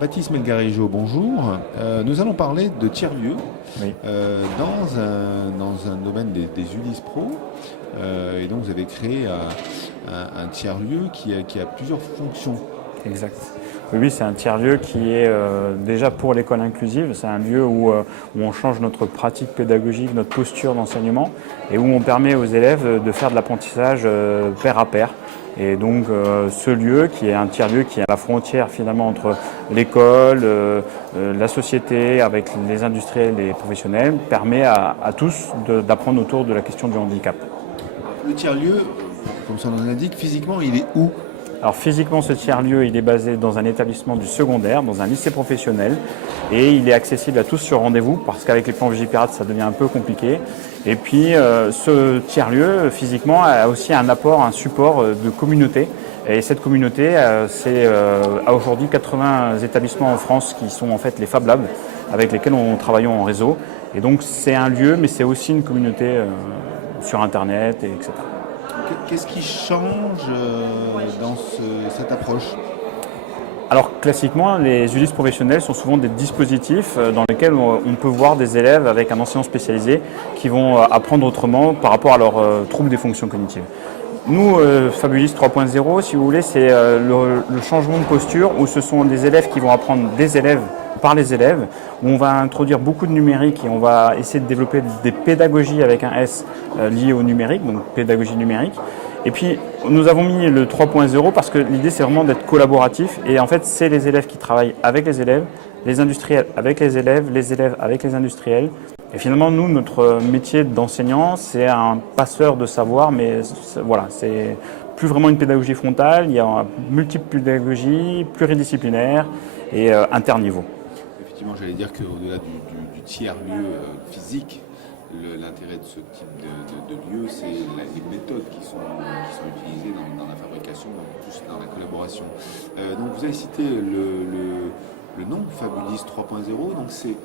Baptiste Melgarejo, bonjour. Nous allons parler de tiers-lieux Oui, dans un domaine des Ulysse Pro. Et donc vous avez créé un tiers-lieu qui a plusieurs fonctions. exact. Oui, oui, c'est un tiers-lieu qui est déjà pour l'école inclusive. C'est un lieu où on change notre pratique pédagogique, notre posture d'enseignement et où on permet aux élèves de faire de l'apprentissage pair à pair. Et donc ce lieu qui est un tiers-lieu qui est à la frontière finalement entre l'école, la société, avec les industriels et les professionnels, permet à tous d'apprendre autour de la question du handicap. Le tiers-lieu, comme son nom l'indique, physiquement, il est où? Alors physiquement, ce tiers-lieu, il est basé dans un établissement du secondaire, dans un lycée professionnel, et il est accessible à tous sur rendez-vous, parce qu'avec les plans Vigipirate, ça devient un peu compliqué. Et puis, ce tiers-lieu, physiquement, a aussi un apport, un support de communauté. Et cette communauté, c'est à aujourd'hui 80 établissements en France qui sont en fait les Fab Labs, avec lesquels on travaille en réseau. Et donc, c'est un lieu, mais c'est aussi une communauté sur Internet, etc. Qu'est-ce qui change dans cette approche? Alors classiquement, les Ulysse professionnels sont souvent des dispositifs dans lesquels on peut voir des élèves avec un enseignant spécialisé qui vont apprendre autrement par rapport à leurs troubles des fonctions cognitives. Nous, Fab Ulysse 3.0, si vous voulez, c'est le changement de posture où ce sont des élèves qui vont apprendre des élèves par les élèves, où on va introduire beaucoup de numérique et on va essayer de développer des pédagogies avec un S liées au numérique, donc pédagogie numérique. Et puis, nous avons mis le 3.0 parce que l'idée, c'est vraiment d'être collaboratif. Et en fait, c'est les élèves qui travaillent avec les industriels avec les élèves avec les industriels. Et finalement, nous, notre métier d'enseignant, c'est un passeur de savoir, mais voilà, c'est plus vraiment une pédagogie frontale. Il y a multiples pédagogies, pluridisciplinaires et interniveaux. Effectivement, j'allais dire qu'au-delà du tiers-lieu physique, l'intérêt de ce type de lieu, c'est les méthodes qui sont utilisées dans la fabrication, plus dans la collaboration. Donc vous avez cité le nom, Fab Ulysse 3.0, donc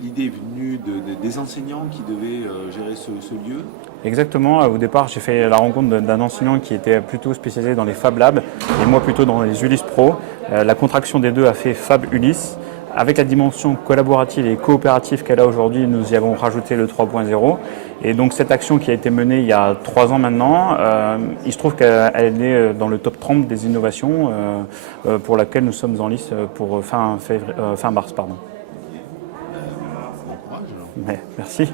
l'idée venue des enseignants qui devaient gérer ce lieu. Exactement. Au départ, j'ai fait la rencontre d'un enseignant qui était plutôt spécialisé dans les Fab Labs et moi plutôt dans les Ulysse Pro. La contraction des deux a fait Fab Ulysse. Avec la dimension collaborative et coopérative qu'elle a aujourd'hui, nous y avons rajouté le 3.0. Et donc cette action qui a été menée il y a 3 ans maintenant, il se trouve qu'elle est dans le top 30 des innovations pour laquelle nous sommes en lice pour fin mars. Pardon. Bon courage alors. Merci.